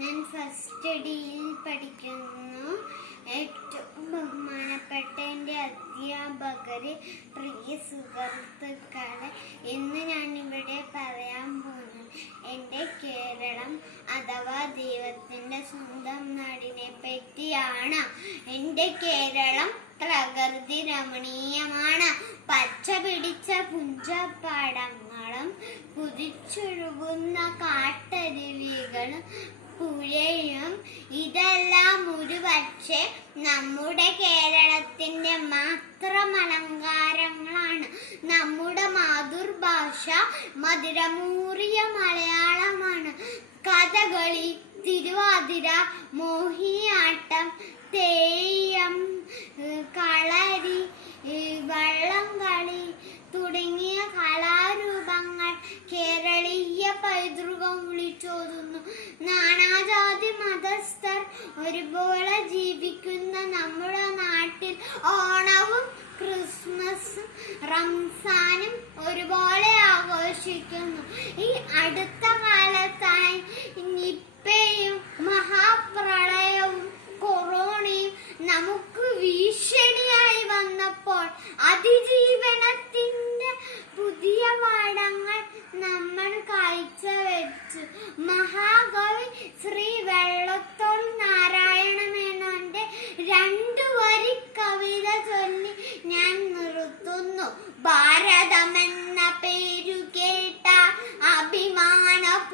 ഞാൻ ഫസ്റ്റ് ഡിയിൽ പഠിക്കുന്നു. ഏറ്റവും ബഹുമാനപ്പെട്ട എൻ്റെ അധ്യാപകര്, പ്രിയ സുഹൃത്തുക്കളെ, ഇന്ന് ഞാനിവിടെ പറയാൻ പോകുന്നത് എൻ്റെ കേരളം അഥവാ ദൈവത്തിൻ്റെ സ്വന്തം നാടിനെ പറ്റിയാണ്. എൻ്റെ കേരളം പ്രകൃതി രമണീയമാണ്. പച്ച പിടിച്ച പുഞ്ചപ്പാടങ്ങളും കുതിച്ചൊഴുകുന്ന കാട്ടരുവികളും പുഴയും ഇതെല്ലാം ഒരുപക്ഷെ നമ്മുടെ കേരളത്തിന്റെ മാത്രം അലങ്കാരങ്ങളാണ്. നമ്മുടെ മാതൃഭാഷ മധുരമൂറിയ മലയാളമാണ്. കഥകളി, തിരുവാതിര, മോഹിനിയാട്ടം, തെയ്യം, കളരി, വള്ളംകളി തുടങ്ങിയ കലാരൂപങ്ങൾ കേരളീയ പൈതൃകം വിളിച്ചോതുന്നു. നാനാജാതി മതസ്ഥർ ഒരുപോലെ ജീവിക്കുന്ന നമ്മുടെ നാട്ടിൽ ഓണവും ക്രിസ്മസും റംസാനും ഒരുപോലെ ആഘോഷിക്കുന്നു. ഈ അടുത്ത കാലത്തായി നിപ്പയും മഹാപ്രളയവും കൊറോണയും നമുക്ക് ഭീഷണിയായി വന്നപ്പോൾ അതിജീവനത്തിന്റെ പുതിയ പാഠങ്ങൾ നമ്മൾ കാഴ്ചവെച്ചു. മഹാകവി ശ്രീ വെള്ളത്തോൾ നാരായണ മേനോന്റെ 2 വരി കവിത ചൊല്ലി ഞാൻ നിർത്തുന്നു. ഭാരതമെന്ന പേരു കേട്ട അഭിമാനപൂരിതമാക